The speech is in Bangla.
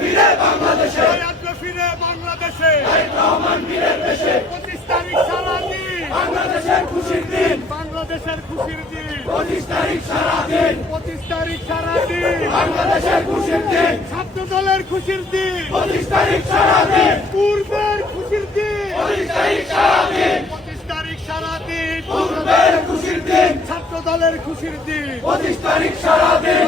ফিরে বাংলাদেশে, ফিরে বাংলাদেশে, 25 তারিখ সারাদিন বাংলাদেশের খুশির দিন, বাংলাদেশের খুশির দিন, 25 তারিখ সারাদিন, 25 তারিখ সারাদিন বাংলাদেশের খুশির দিন, ছাত্র দলের খুশির দিন, 25 তারিখ সারাদিন, পূর্বের খুশির দিন, 25 তারিখ সারাদিন, 25 তারিখ সারাদিন পূর্বের খুশির দিন, ছাত্র দলের খুশির দিন। 25 তারিখ সারাদিন।